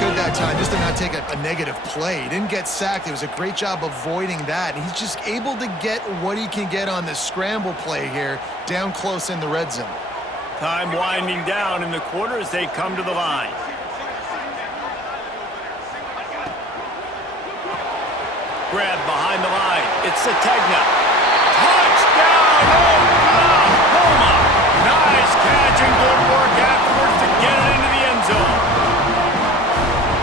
could that time just to not take a negative play. He didn't get sacked. It was a great job avoiding that. And he's just able to get what he can get on this scramble play here down close in the red zone. Time winding down in the quarter as they come to the line. Grab behind the line. It's Sategna. Touchdown, Oklahoma! Nice catch and good work afterwards to get it into the end zone.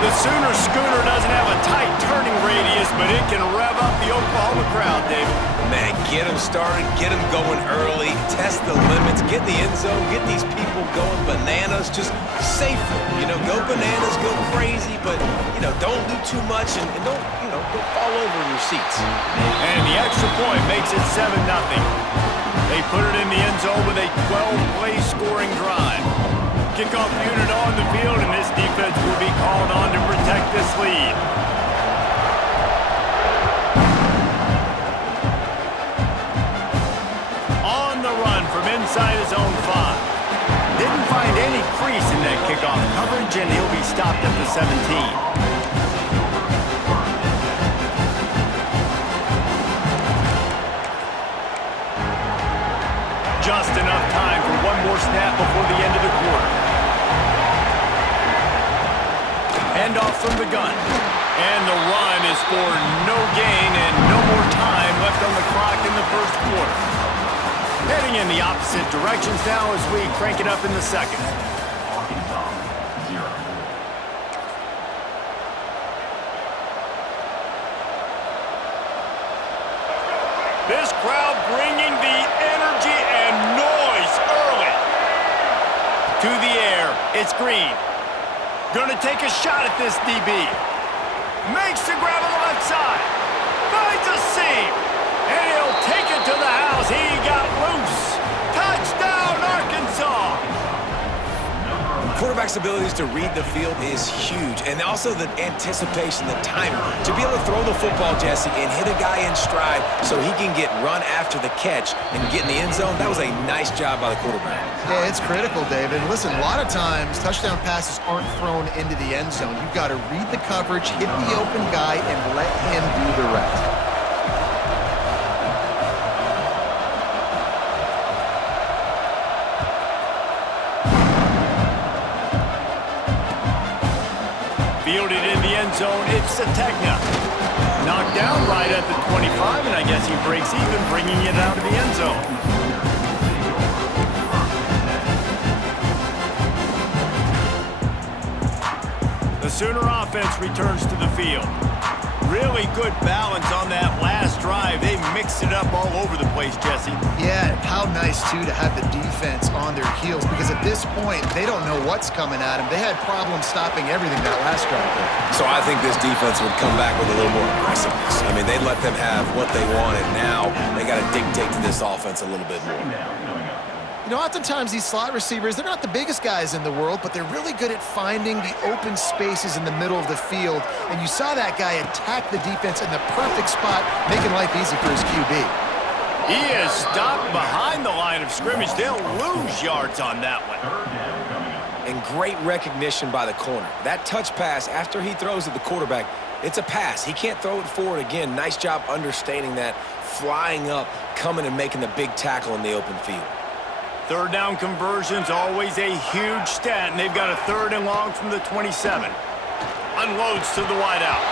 The Sooner Schooner doesn't have a tight turning radius, but it can rev up the Oklahoma crowd, David. Man, get them started, get them going early, test the limits, get in the end zone, get these people going bananas, just safely. Go bananas, go crazy, but, don't do too much and don't fall over in your seats. And the extra point makes it 7-0. They put it in the end zone with a 12-play scoring drive. Kickoff unit on the field, and this defense will be called on to protect this lead. On the run from inside his own 5. Didn't find any crease in that kickoff coverage, and he'll be stopped at the 17. Just enough time for one more snap before the end of the quarter. Handoff from the gun. And the run is for no gain and no more time left on the clock in the first quarter. Heading in the opposite directions now as we crank it up in the second. This crowd bringing the energy and noise early. To the air, it's Green. Gonna take a shot at this DB. Makes the grab on the left side. Finds a seam. And he'll take it to the house. He got loose. Touchdown, Arkansas. Quarterback's abilities to read the field is huge, and also the anticipation, the timing. To be able to throw the football, Jesse, and hit a guy in stride so he can get run after the catch and get in the end zone, that was a nice job by the quarterback. Yeah, it's critical, David. Listen, a lot of times, touchdown passes aren't thrown into the end zone. You've got to read the coverage, hit the open guy, and let him do the rest. Fielded in the end zone, it's Sategna. Knocked down right at the 25, and I guess he breaks even, bringing it out of the end zone. The Sooner offense returns to the field. Really good balance on that last drive. They mixed it up all over the place, Jesse. Yeah, how nice, too, to have the defense on their heels, because at this point, they don't know what's coming at them. They had problems stopping everything that last drive there. So I think this defense would come back with a little more aggressiveness. I mean, they let them have what they wanted. Now they got to dictate to this offense a little bit more. Oftentimes these slot receivers, they're not the biggest guys in the world, but they're really good at finding the open spaces in the middle of the field. And you saw that guy attack the defense in the perfect spot, making life easy for his QB. He is stopped behind the line of scrimmage. They'll lose yards on that one. And great recognition by the corner. That touch pass after he throws at the quarterback, it's a pass. He can't throw it forward again. Nice job understanding that, flying up, coming and making the big tackle in the open field. Third down conversion's always a huge stat, and they've got a 3rd and long from the 27. Unloads to the wideout.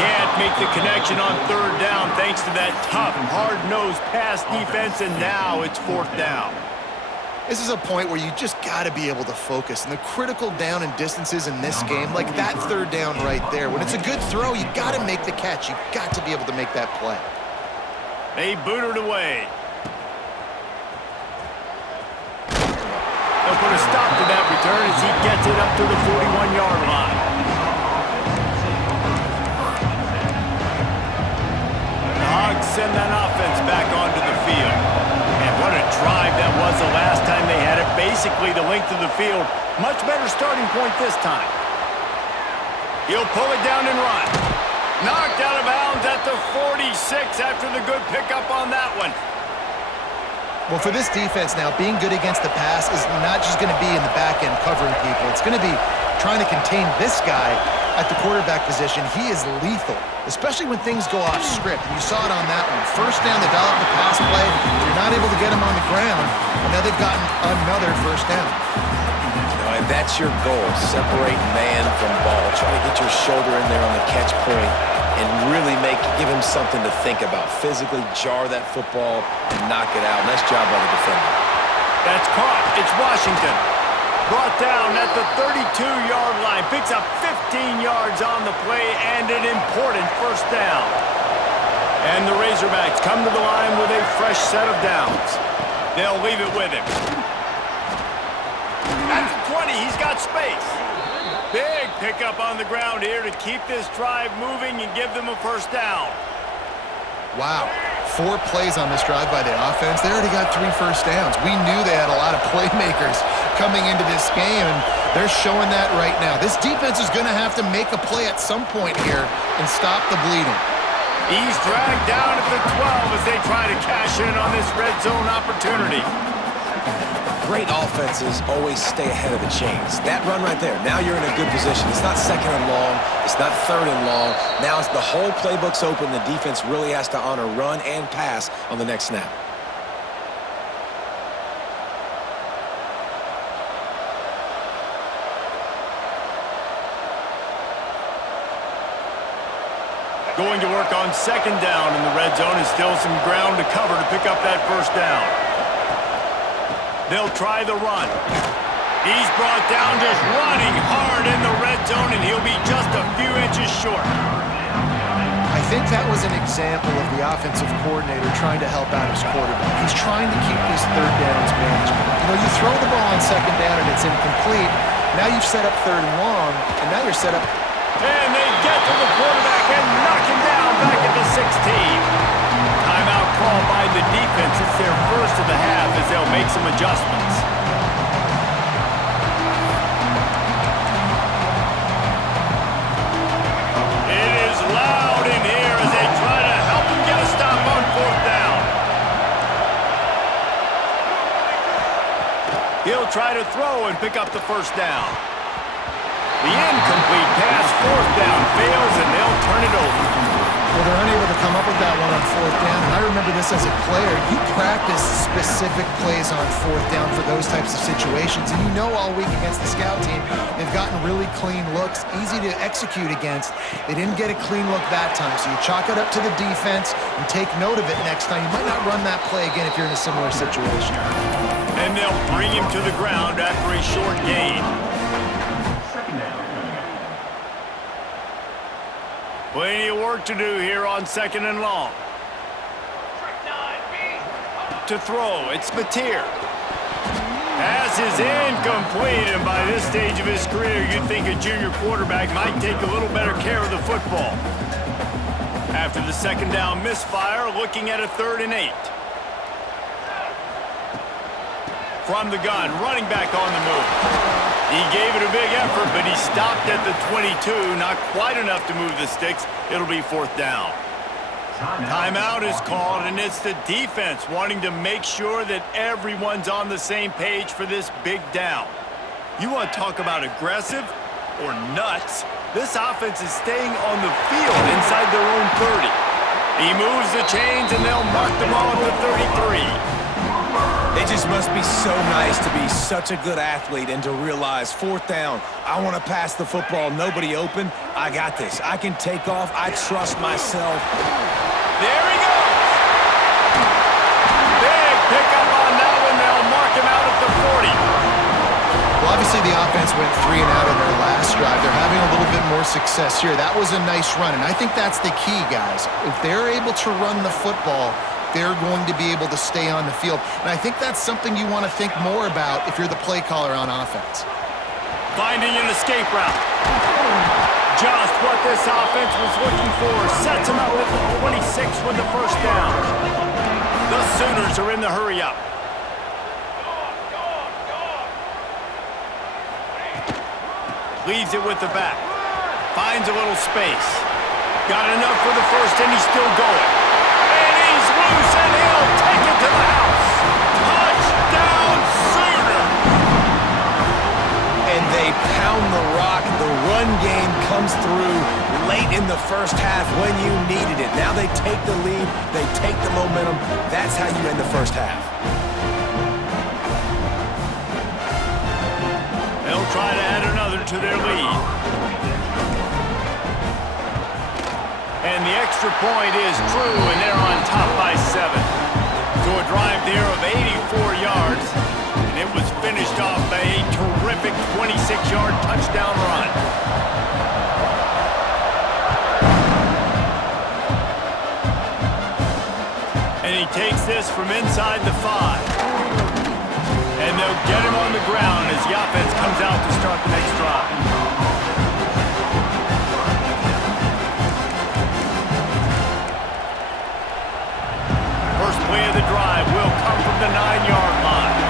Can't make the connection on 3rd down thanks to that tough, hard-nosed pass defense, and now it's 4th down. This is a point where you just got to be able to focus. And the critical down and distances in this game, like that 3rd down right there, when it's a good throw, you got to make the catch. You got to be able to make that play. They boot it away. They'll put a stop to that return as he gets it up to the 41-yard line. The Hogs send that offense back onto the field. And what a drive that was the last time they had it. Basically the length of the field. Much better starting point this time. He'll pull it down and run. Knocked out of bounds at the 46 after the good pickup on that one. Well, for this defense now, being good against the pass is not just going to be in the back end covering people. It's going to be trying to contain this guy at the quarterback position. He is lethal, especially when things go off script. And you saw it on that one. First down, they dial up the pass play. You're not able to get him on the ground, and now they've gotten another first down. And that's your goal, separate man from ball. Try to get your shoulder in there on the catch point and really give him something to think about. Physically jar that football and knock it out. Nice job by the defender. That's caught. It's Washington. Brought down at the 32-yard line. Picks up 15 yards on the play and an important first down. And the Razorbacks come to the line with a fresh set of downs. They'll leave it with him. At the 20, he's got space. Big pickup on the ground here to keep this drive moving and give them a first down. Wow. 4 plays on this drive by the offense. They already got 3 first downs. We knew they had a lot of playmakers coming into this game, and they're showing that right now. This defense is going to have to make a play at some point here and stop the bleeding. He's dragged down at the 12 as they try to cash in on this red zone opportunity. Great offenses always stay ahead of the chains. That run right there, now you're in a good position. It's not second and long. It's not third and long. Now it's the whole playbook's open. The defense really has to honor run and pass on the next snap. Going to work on second down in the red zone and still some ground to cover to pick up that first down. They'll try the run. He's brought down just running hard in the red zone, and he'll be just a few inches short. I think that was an example of the offensive coordinator trying to help out his quarterback. He's trying to keep these third downs manageable. You know, you throw the ball on second down and it's incomplete. Now you've set up third and long, and now you're set up. And they get to the quarterback and knock him down back at the 16. Timeout call by the defense. It's their first of the half as they'll make some adjustments. It is loud in here as they try to help him get a stop on fourth down. He'll try to throw and pick up the first down. The incomplete pass, fourth down, fails, and they'll turn it over. Well, they're unable to come up with that one on fourth down, and I remember this as a player. You practice specific plays on fourth down for those types of situations, and you know all week against the scout team, they've gotten really clean looks, easy to execute against. They didn't get a clean look that time, so you chalk it up to the defense and take note of it next time. You might not run that play again if you're in a similar situation. And they'll bring him to the ground after a short gain. Plenty of work to do here on second and long. To throw, it's Mateer. Pass is incomplete, and by this stage of his career, you'd think a junior quarterback might take a little better care of the football. After the second down misfire, looking at a 3rd and 8. From the gun, running back on the move. He gave it a big effort, but he stopped at the 22. Not quite enough to move the sticks. It'll be fourth down. Timeout is called, and it's the defense wanting to make sure that everyone's on the same page for this big down. You want to talk about aggressive or nuts? This offense is staying on the field inside their own 30. He moves the chains, and they'll mark them all at the 33. It just must be so nice to be such a good athlete and to realize fourth down, I want to pass the football, nobody open, I got this. I can take off, I trust myself. There he goes! Big pickup on that one, they'll mark him out at the 40. Well, obviously the offense went 3 and out in their last drive. They're having a little bit more success here. That was a nice run, and I think that's the key, guys. If they're able to run the football, they're going to be able to stay on the field. And I think that's something you want to think more about if you're the play caller on offense. Finding an escape route. Just what this offense was looking for. Sets him up at the 26 with the first down. The Sooners are in the hurry-up. Leaves it with the back. Finds a little space. Got enough for the first, and he's still going. And he's loose, and he'll take it to the house. pound the rock. The run game comes through late in the first half when you needed it. Now they take the lead. They take the momentum. That's how you end the first half. They'll try to add another to their lead. And the extra point is true, and they're on top by 7. So a drive there of 84 yards, and it was finished off by a terrific 26-yard touchdown run. And he takes this from inside the 5. And they'll get him on the ground as the offense comes out to start the next drive. First play of the drive will come from the 9-yard line.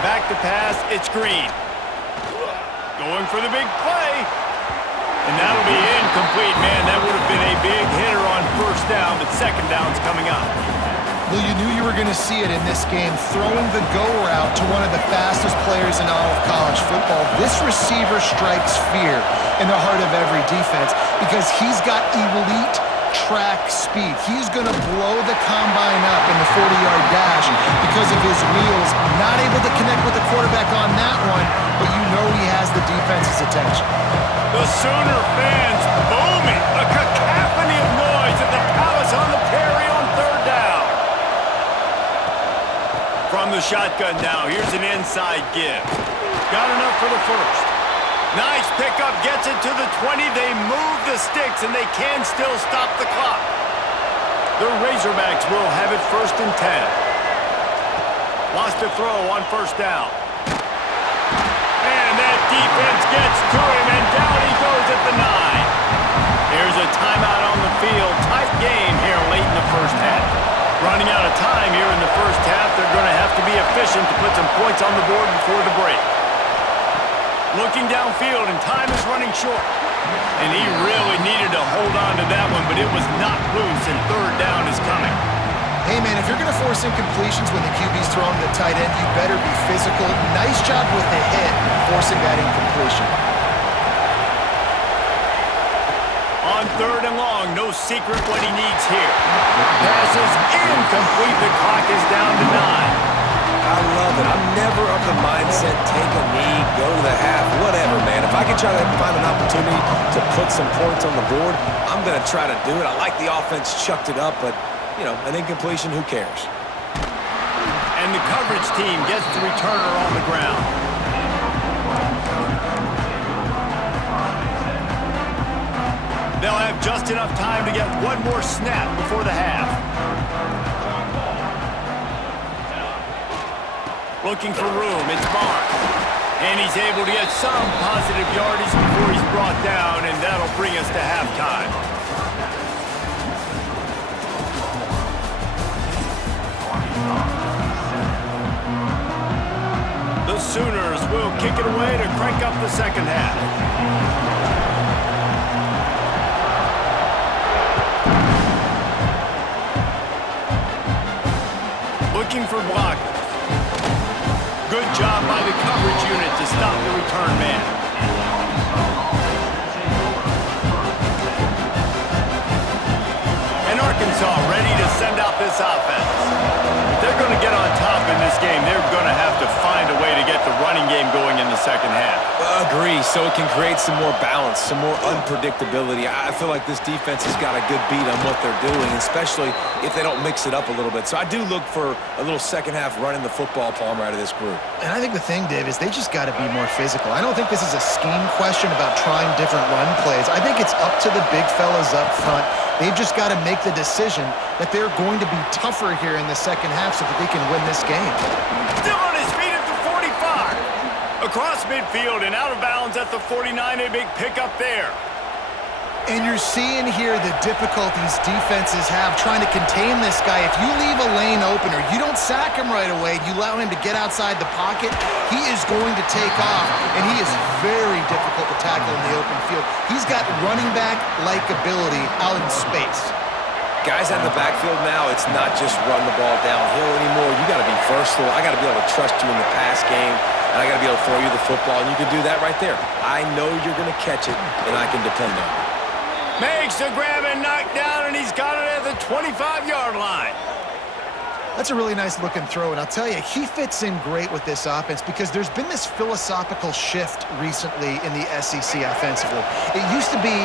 Back to pass, it's Green. Going for the big play. And that'll be incomplete, man. That would have been a big hitter on first down, but second down's coming up. Well, you knew you were going to see it in this game, throwing the go route to one of the fastest players in all of college football. This receiver strikes fear in the heart of every defense because he's got elite track speed. He's going to blow the combine up in the 40-yard dash because of his wheels. Not able to connect with the quarterback on that one, but you know he has the defense's attention. The Sooner fans booming, a cacophony of noise at the Palace on the Prairie on third down. From the shotgun now, here's an inside give. Got enough for the first. Nice pickup, gets it to the 20. They move the sticks, and they can still stop the clock. The Razorbacks will have it 1st and 10. Lost a throw on first down. And that defense gets to him, and down he goes at the 9. Here's a timeout on the field. Tight game here late in the first half. Running out of time here in the first half. They're going to have to be efficient to put some points on the board before the break. Looking downfield, and time is running short. And he really needed to hold on to that one, but it was not loose, and third down is coming. Hey, man, if you're going to force incompletions when the QB's throwing the tight end, you better be physical. Nice job with the hit, forcing that incompletion. On third and long, no secret what he needs here. Pass is incomplete. The clock is down to 9. I love it. I'm never of the mindset, take a knee, go to the half, whatever, man. If I can try to find an opportunity to put some points on the board, I'm going to try to do it. I like the offense chucked it up, but, you know, an incompletion, who cares? And the coverage team gets the returner on the ground. They'll have just enough time to get one more snap before the half. Looking for room, it's Barnes. And he's able to get some positive yardage before he's brought down, and that'll bring us to halftime. The Sooners will kick it away to crank up the second half. Looking for blockers. Good job by the coverage unit to stop the return man. And Arkansas ready to send out this offense. If they're going to get on top in this game, they're going to have to find a way to get the running game going in the second half. Agree, so it can create some more balance, some more unpredictability. I feel like this defense has got a good beat on what they're doing, especially if they don't mix it up a little bit. So I do look for a little second half running the football palm out of this group. And I think the thing, Dave, is they just got to be more physical. I don't think this is a scheme question about trying different run plays. I think it's up to the big fellas up front. They've just got to make the decision that they're going to be tougher here in the second half so that they can win this game. Still on his feet at the 45. Across midfield and out of bounds at the 49, a big pickup there. And you're seeing here the difficulties defenses have trying to contain this guy. If you leave a lane open or you don't sack him right away, you allow him to get outside the pocket, he is going to take off, and he is very difficult to tackle in the open field. He's got running back-like ability out in space. Guys out of the backfield now, it's not just run the ball downhill anymore. You got to be versatile. I got to be able to trust you in the pass game, and I got to be able to throw you the football, and you can do that right there. I know you're going to catch it, and I can depend on it. Makes the grab and knock down, and he's got it at the 25-yard line. That's a really nice looking throw, and I'll tell you, he fits in great with this offense because there's been this philosophical shift recently in the SEC offensively. It used to be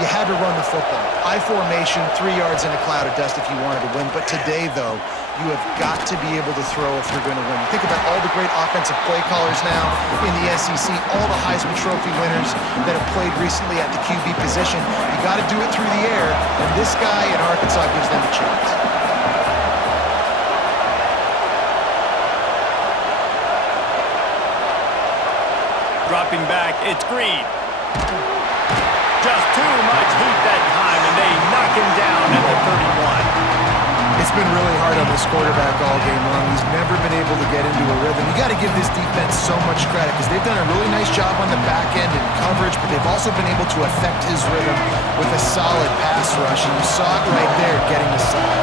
you had to run the football. I formation, 3 yards in a cloud of dust if you wanted to win. But today, though, you have got to be able to throw if you're going to win. Think about all the great offensive play callers now in the SEC, all the Heisman Trophy winners that have played recently at the QB position. You got to do it through the air, and this guy in Arkansas gives them a chance. Dropping back, it's Green. Just too much heat that time, and they knock him down at the 31. It's been really hard on this quarterback all game long. He's never been able to get into a rhythm. You got to give this defense so much credit because they've done a really nice job on the back end in coverage, but they've also been able to affect his rhythm with a solid pass rush, and you saw it right there getting the sack.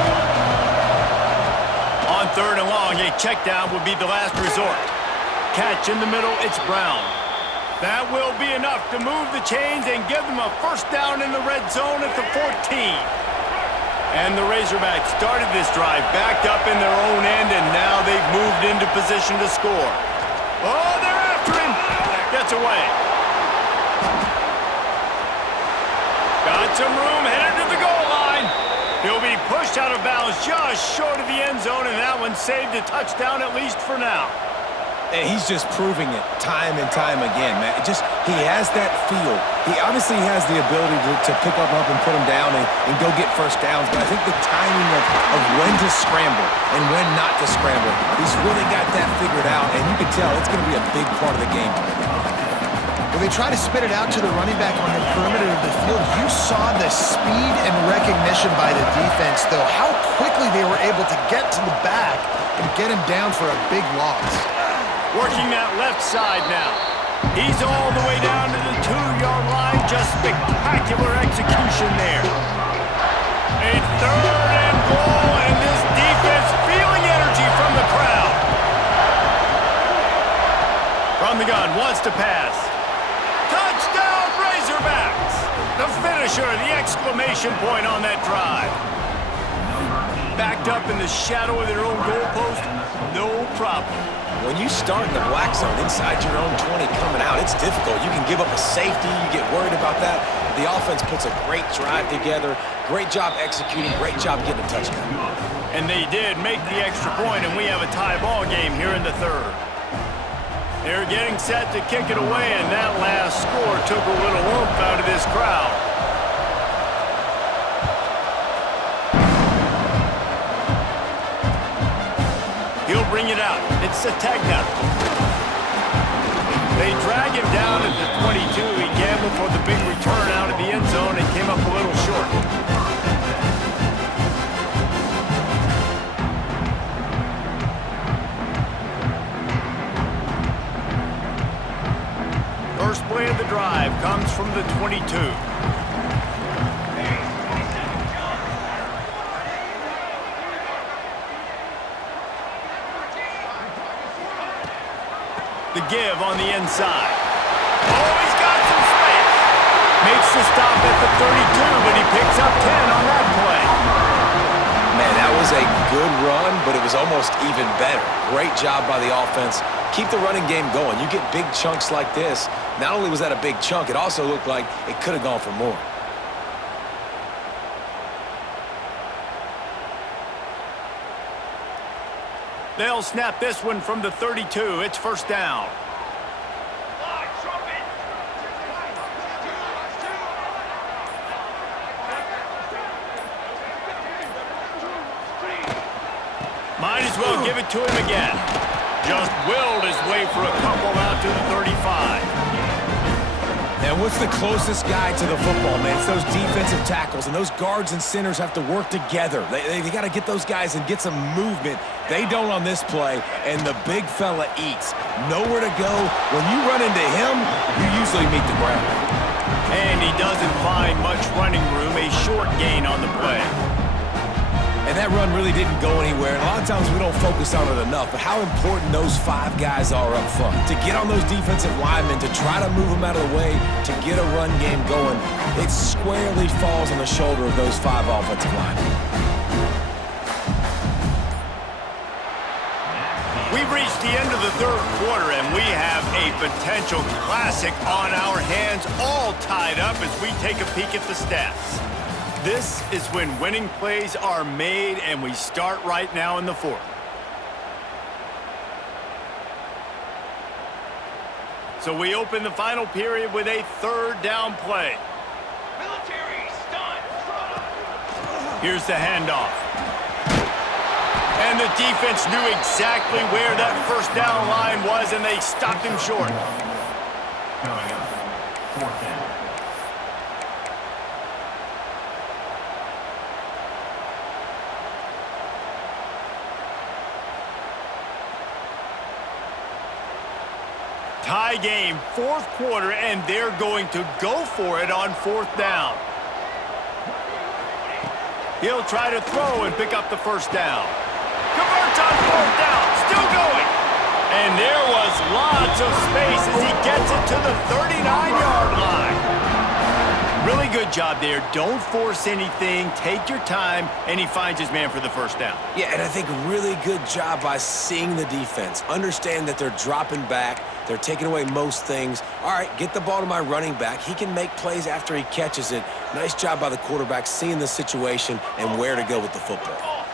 On 3rd and long, a check down would be the last resort. Catch in the middle, it's Brown. That will be enough to move the chains and give them a first down in the red zone at the 14. And the Razorbacks started this drive backed up in their own end, and now they've moved into position to score. Oh, they're after him. Gets away. Got some room, headed to the goal line. He'll be pushed out of bounds just short of the end zone, and that one saved a touchdown at least for now. And he's just proving it time and time again, man. He has that feel. He obviously has the ability to pick up and put him down and go get first downs, but I think the timing of when to scramble and when not to scramble, he's really got that figured out, and you can tell it's going to be a big part of the game. Well, they try to spit it out to the running back on the perimeter of the field. You saw the speed and recognition by the defense, though, how quickly they were able to get to the back and get him down for a big loss. Working that left side now. He's all the way down to the 2-yard line. Just spectacular execution there. A 3rd and goal, and this defense feeling energy from the crowd. From the gun, wants to pass. Touchdown, Razorbacks! The finisher, the exclamation point on that drive. Backed up in the shadow of their own goalpost, no problem. When you start in the black zone inside your own 20 coming out, it's difficult. You can give up a safety. You get worried about that. The offense puts a great drive together. Great job executing. Great job getting a touchdown. And they did make the extra point, and we have a tie ball game here in the 3rd. They're getting set to kick it away, and that last score took a little oomph out of this crowd. He'll bring it out. It's Sategna. They drag him down at the 22. He gambled for the big return out of the end zone and came up a little short. First play of the drive comes from the 22. The give on the inside. Oh, he's got some space. Makes the stop at the 32, but he picks up 10 on that play. Man, that was a good run, but it was almost even better. Great job by the offense. Keep the running game going. You get big chunks like this. Not only was that a big chunk, it also looked like it could have gone for more. They'll snap this one from the 32. It's first down. Might as well give it to him again. Just willed his way for a couple out to the 35. And what's the closest guy to the football, man? It's those defensive tackles, and those guards and centers have to work together. They got to get those guys and get some movement. They don't on this play, and the big fella eats. Nowhere to go. When you run into him, you usually meet the ground. And he doesn't find much running room, a short gain on the play. that run really didn't go anywhere. And a lot of times we don't focus on it enough, but how important those 5 guys are up front. To get on those defensive linemen, to try to move them out of the way, to get a run game going, it squarely falls on the shoulder of those 5 offensive linemen. We've reached the end of the third quarter, and we have a potential classic on our hands, all tied up as we take a peek at the stats. This is when winning plays are made, and we start right now in the fourth. So we open the final period with a third down play. Military stunt. Here's the handoff. And the defense knew exactly where that first down line was, and they stopped him short. Coming up, 4th down. Tie game, fourth quarter, and they're going to go for it on 4th down. He'll try to throw and pick up the first down. Converts on 4th down, still going. And there was lots of space as he gets it to the 39-yard line. Really good job there. Don't force anything. Take your time, and he finds his man for the first down. Yeah, and I think really good job by seeing the defense. Understand that they're dropping back. They're taking away most things. All right, get the ball to my running back. He can make plays after he catches it. Nice job by the quarterback seeing the situation and where to go with the football.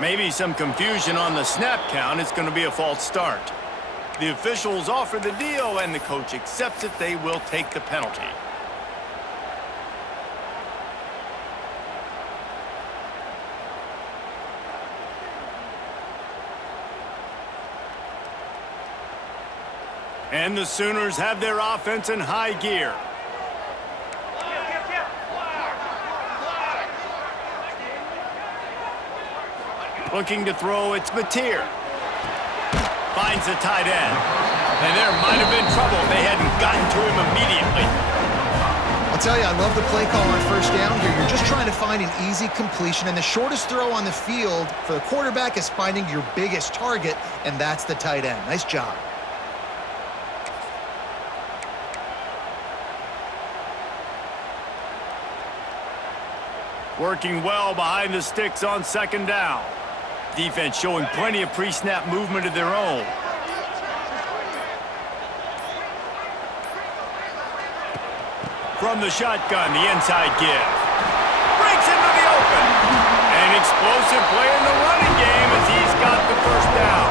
Maybe some confusion on the snap count. It's going to be a false start. The officials offer the deal, and the coach accepts it. They will take the penalty. And the Sooners have their offense in high gear. Looking to throw, it's Mateer. Finds the tight end. And there might have been trouble if they hadn't gotten to him immediately. I'll tell you, I love the play call on first down here. You're just trying to find an easy completion, and the shortest throw on the field for the quarterback is finding your biggest target, and that's the tight end. Nice job. Working well behind the sticks on 2nd down. Defense showing plenty of pre-snap movement of their own. From the shotgun, the inside give. Breaks into the open. An explosive play in the running game as he's got the first down.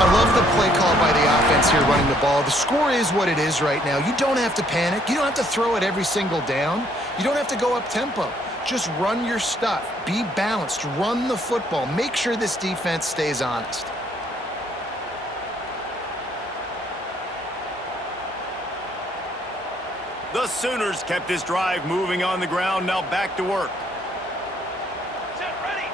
I love the play call by the offense here running the ball. The score is what it is right now. You don't have to panic. You don't have to throw it every single down. You don't have to go up tempo. Just run your stuff. Be balanced. Run the football. Make sure this defense stays honest. The Sooners kept this drive moving on the ground. Now back to work. Set, ready.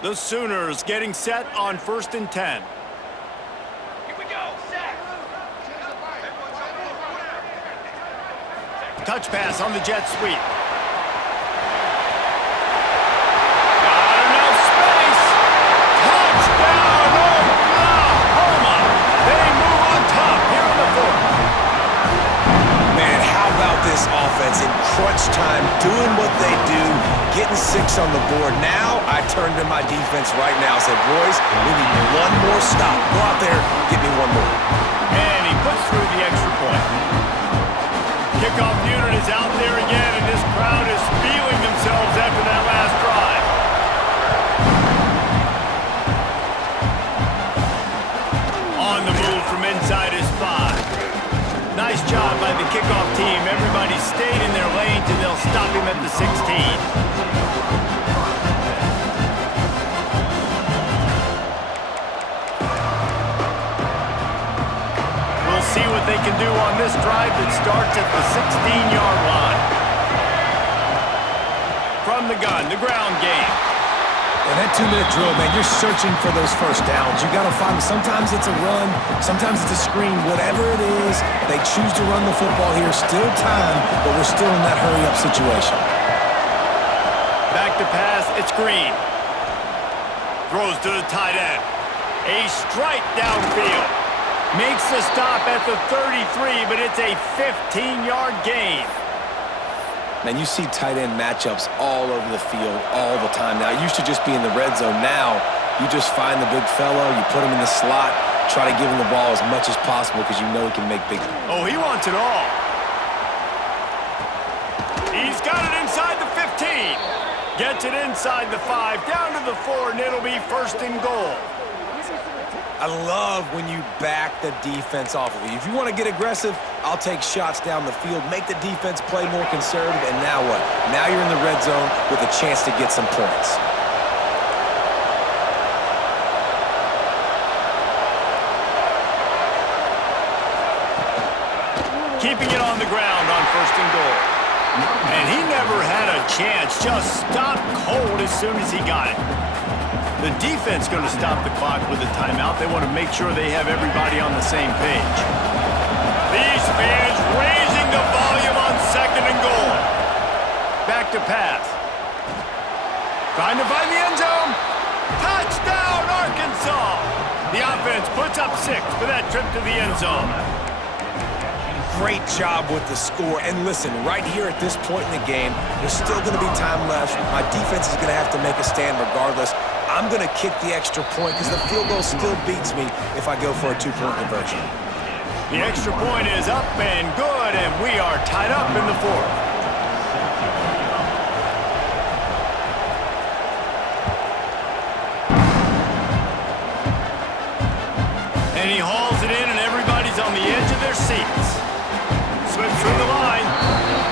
The Sooners getting set on 1st and 10. Here we go, set. Touch pass on the jet sweep. Got enough space. Touchdown, Oklahoma. They move on top here in the 4th. Man, how about this offense in crunch time, doing what they do, getting 6 on the board. Now I turn to my defense right now and say, boys, we need one more stop. Go out there, get me one more. And he puts through the extra point. Kickoff unit is out there again, and this crowd is feeling themselves after that last drive. On the move from inside his 5. Nice job by the kickoff team. Everybody stayed in their lanes, and they'll They'll stop him at the 16. See what they can do on this drive that starts at the 16-yard line. From the gun, the ground game. And that 2-minute drill, man, you're searching for those first downs. You got to find them. Sometimes it's a run, sometimes it's a screen. Whatever it is, they choose to run the football here. Still time, but we're still in that hurry-up situation. Back to pass, it's Green. Throws to the tight end. A strike downfield. Makes the stop at the 33, but it's a 15-yard gain. Man, you see tight end matchups all over the field all the time now. It used to just be in the red zone. Now, you just find the big fellow, you put him in the slot, try to give him the ball as much as possible because you know he can make big. Oh, he wants it all. He's got it inside the 15. Gets it inside the 5, down to the 4, and it'll be first and goal. I love when you back the defense off of you. If you want to get aggressive, I'll take shots down the field, make the defense play more conservative, and now what? Now you're in the red zone with a chance to get some points. Keeping it on the ground on first and goal. And he never had a chance, just stopped cold as soon as he got it. The defense going to stop the clock with a timeout. They want to make sure they have everybody on the same page. These fans raising the volume on second and goal. Back to pass. Trying to find the end zone. Touchdown, Arkansas! The offense puts up 6 for that trip to the end zone. Great job with the score. And listen, right here at this point in the game, there's still going to be time left. My defense is going to have to make a stand regardless. I'm going to kick the extra point because the field goal still beats me if I go for a 2-point conversion. The extra point is up and good, and we are tied up in the 4th. And he hauls it in, and everybody's on the edge of their seats. Slips through the line.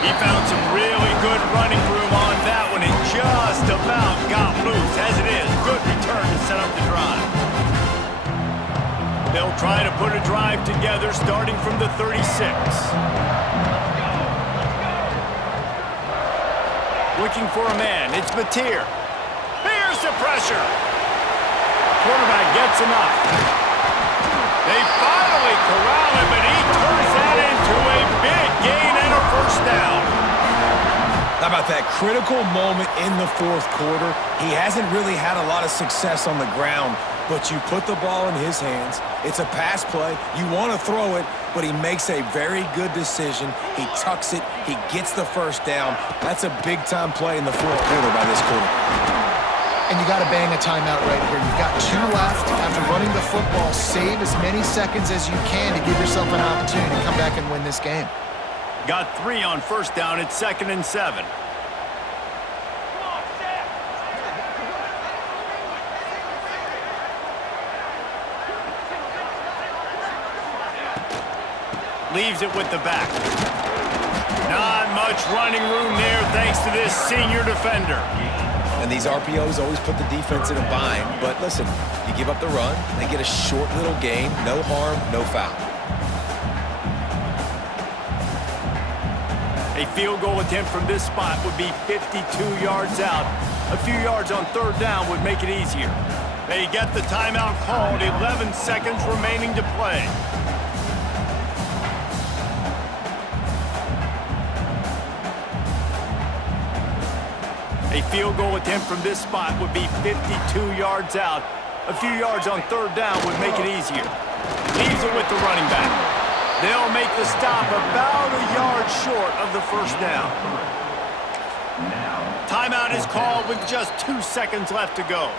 He found some really good running room on that one and just about got loose. As it is, good return to set up the drive. They'll try to put a drive together starting from the 36. Looking for a man. It's Mateer. Here's the pressure. Quarterback gets enough. They finally corral him, and he turns that into a big gain and a first down. How about that critical moment in the 4th quarter? He hasn't really had a lot of success on the ground, but you put the ball in his hands. It's a pass play. You want to throw it, but he makes a very good decision. He tucks it. He gets the first down. That's a big-time play in the 4th quarter by this quarterback. And you got to bang a timeout right here. You've got 2 left. After running the football, save as many seconds as you can to give yourself an opportunity to come back and win this game. Got 3 on first down. It's 2nd and 7. Leaves it with the back. Not much running room there thanks to this senior defender. And these RPOs always put the defense in a bind. But listen, you give up the run, they get a short little gain, no harm, no foul. A field goal attempt from this spot would be 52 yards out. A few yards on 3rd down would make it easier. They get the timeout called, 11 seconds remaining to play. A field goal attempt from this spot would be 52 yards out. A few yards on 3rd down would make it easier. Leaves it with the running back. They'll make the stop about a yard short of the first down. Timeout is called with just 2 seconds left to go.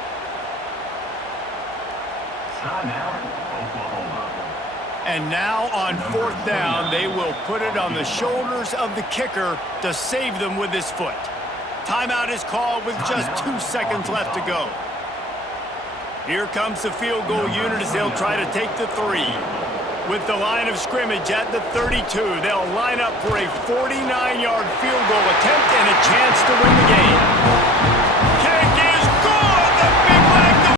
And now on 4th down, they will put it on the shoulders of the kicker to save them with his foot. Timeout is called with just 2 seconds left to go. Here comes the field goal unit as they'll try to take the 3. With the line of scrimmage at the 32, they'll line up for a 49-yard field goal attempt and a chance to win the game.